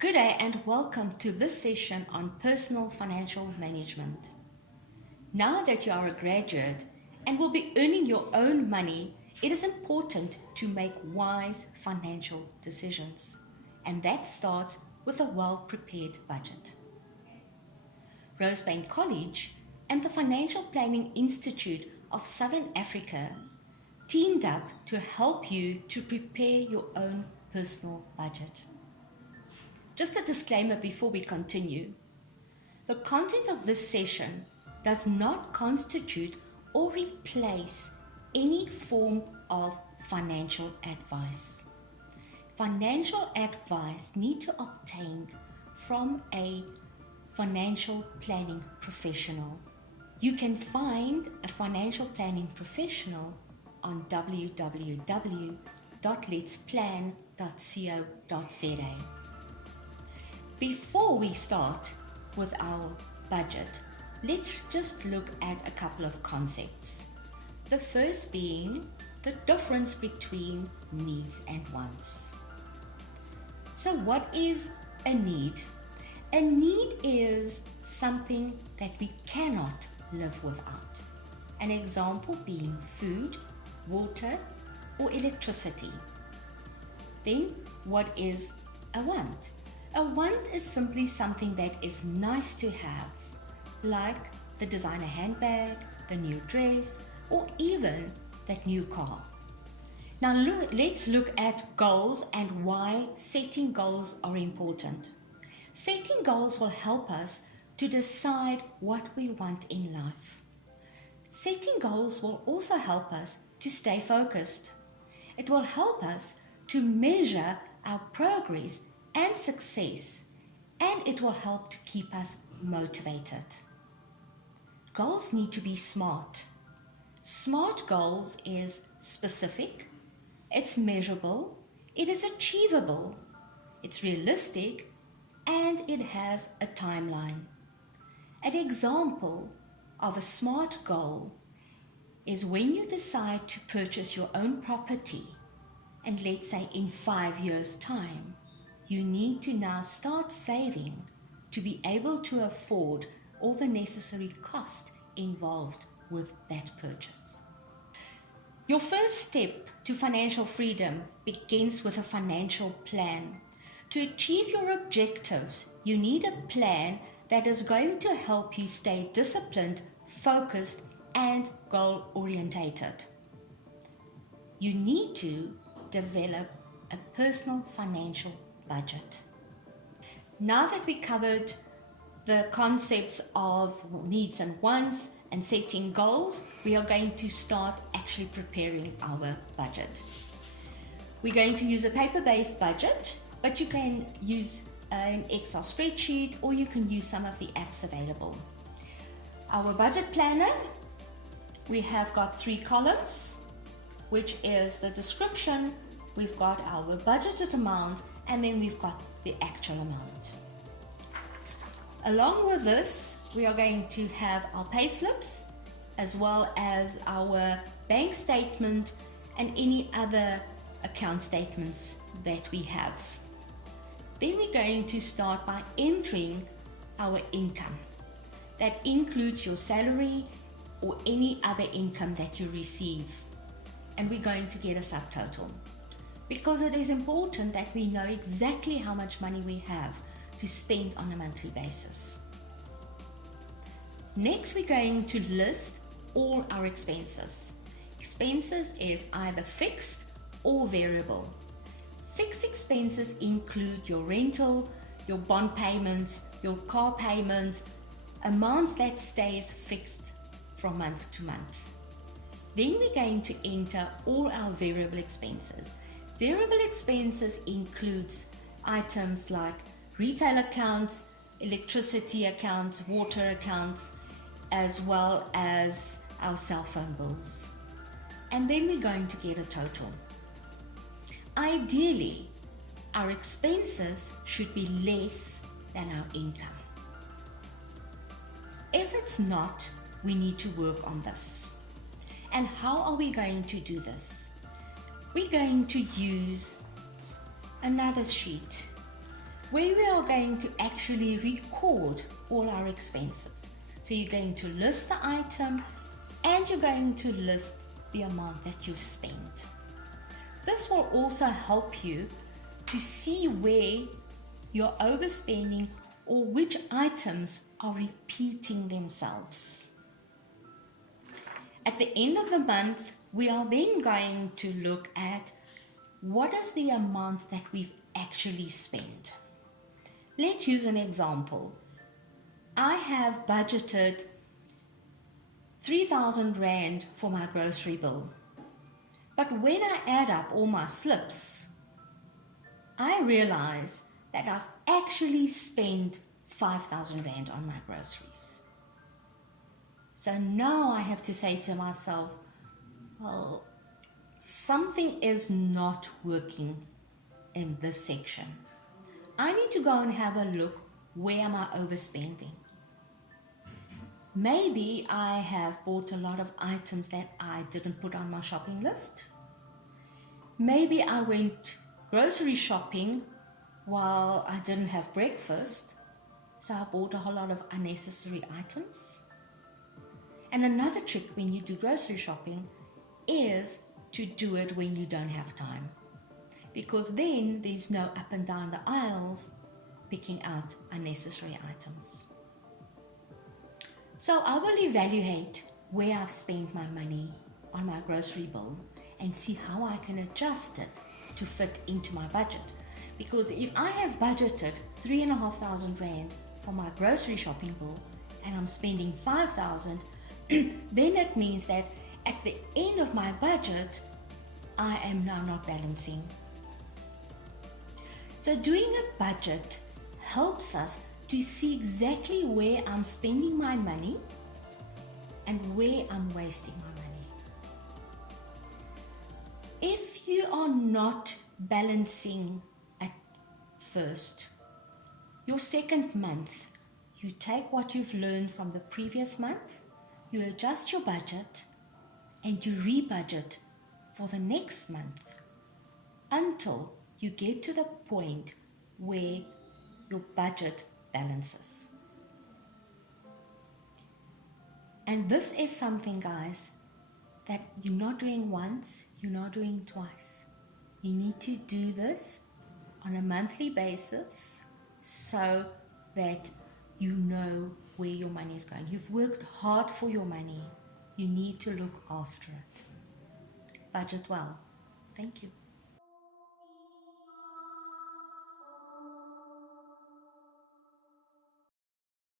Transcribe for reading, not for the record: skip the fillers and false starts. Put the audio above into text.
Good day and welcome to this session on personal financial management. Now that you are a graduate and will be earning your own money, it is important to make wise financial decisions. And that starts with a well-prepared budget. Rosebank College and the Financial Planning Institute of Southern Africa teamed up to help you to prepare your own personal budget. Just a disclaimer before we continue. The content of this session does not constitute or replace any form of financial advice. Financial advice needs to obtain from a financial planning professional. You can find a financial planning professional on www.letsplan.co.za. Before we start with our budget, let's just look at a couple of concepts. The first being the difference between needs and wants. So what is a need? A need is something that we cannot live without. An example being food, water, or electricity. Then what is a want? A want is simply something that is nice to have, like the designer handbag, the new dress, or even that new car. Now let's look at goals and why setting goals are important. Setting goals will help us to decide what we want in life. Setting goals will also help us to stay focused. It will help us to measure our progress and success, and it will help to keep us motivated. Goals need to be smart. Smart goals is specific, it's measurable, it is achievable, it's realistic, and it has a timeline. An example of a smart goal is when you decide to purchase your own property, and let's say in 5 years' time, you need to now start saving to be able to afford all the necessary cost involved with that purchase. Your first step to financial freedom begins with a financial plan. To achieve your objectives, you need a plan that is going to help you stay disciplined, focused, and goal-orientated. You need to develop a personal financial budget. Now that we covered the concepts of needs and wants and setting goals, we are going to start actually preparing our budget. We're going to use a paper-based budget, but you can use an Excel spreadsheet or you can use some of the apps available. Our budget planner, we have got 3 columns, which is the description, we've got our budgeted amount, and then we've got the actual amount. Along with this, we are going to have our pay slips, as well as our bank statement and any other account statements that we have. Then we're going to start by entering our income. That includes your salary or any other income that you receive. And we're going to get a subtotal, because it is important that we know exactly how much money we have to spend on a monthly basis. Next, we're going to list all our expenses. Expenses is either fixed or variable. Fixed expenses include your rental, your bond payments, your car payments, amounts that stays fixed from month to month. Then we're going to enter all our variable expenses. Variable expenses includes items like retail accounts, electricity accounts, water accounts, as well as our cell phone bills. And then we're going to get a total. Ideally, our expenses should be less than our income. If it's not, we need to work on this. And how are we going to do this? We're going to use another sheet. where we are going to actually record all our expenses. So you're going to list the item and you're going to list the amount that you've spent. This will also help you to see where you're overspending or which items are repeating themselves. At the end of the month, we are then going to look at what is the amount that we've actually spent. Let's use an example. I have budgeted 3,000 Rand for my grocery bill. But when I add up all my slips, I realize that I've actually spent 5,000 Rand on my groceries. So now I have to say to myself, well, something is not working in this section. I need to go and have a look, where am I overspending? Maybe I have bought a lot of items that I didn't put on my shopping list. Maybe I went grocery shopping while I didn't have breakfast, so I bought a whole lot of unnecessary items. And another trick when you do grocery shopping is to do it when you don't have time, because then there's no up and down the aisles picking out unnecessary items. So I will evaluate where I've spent my money on my grocery bill and see how I can adjust it to fit into my budget. Because if I have budgeted 3,500 Rand for my grocery shopping bill and I'm spending 5,000, then it means that at the end of my budget, I am now not balancing. So doing a budget helps us to see exactly where I'm spending my money and where I'm wasting my money. If you are not balancing at first, your second month, you take what you've learned from the previous month, you adjust your budget, and you rebudget for the next month until you get to the point where your budget balances. And this is something, guys, that you're not doing once, you're not doing twice. You need to do this on a monthly basis so that you know where your money is going. You've worked hard for your money. You need to look after it. Budget well. Thank you.